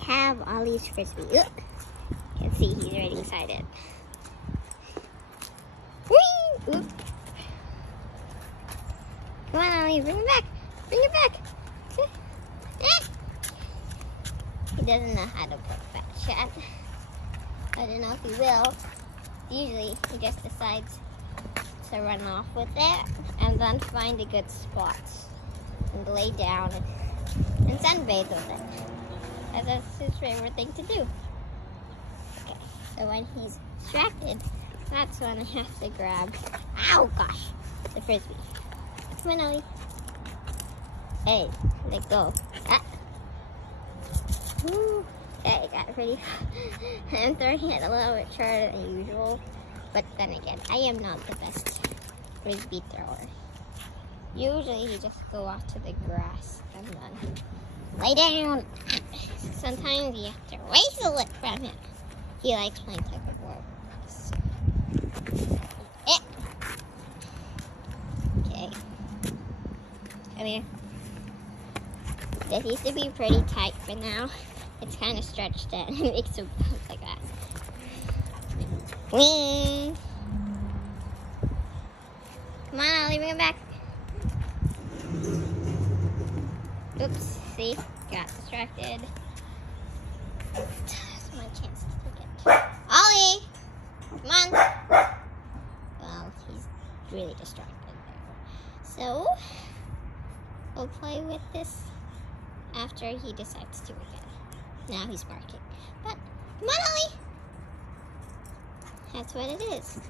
I have Ollie's Frisbee. Ugh. You can see he's already excited. Whee! Oop. Come on, Ollie, bring it back. Bring it back. He doesn't know how to put fetch yet. I don't know if he will. Usually, he just decides to run off with it and then find a good spot and lay down and sunbathe with it. As that's his favorite thing to do. Okay, so when he's distracted, that's when I have to grab, ow gosh, the Frisbee. Come on, Ollie. Hey, let go. Ah. Woo. Okay, got it pretty. I'm throwing it a little bit shorter than usual, but then again, I am not the best Frisbee thrower. Usually, you just go off to the grass and then lay down. Sometimes you have to wrestle it from him. He likes playing tug of war. Okay. Come here. This used to be pretty tight, but now it's kind of stretched out and it makes him bounce like that. Whee! Come on, Ollie, bring it back. Oops, see? Got distracted. That's my chance to take it. Ollie! Come on! Well, he's really distracted there. So, we'll play with this after he decides to again. Now he's barking. But, come on, Ollie! That's what it is.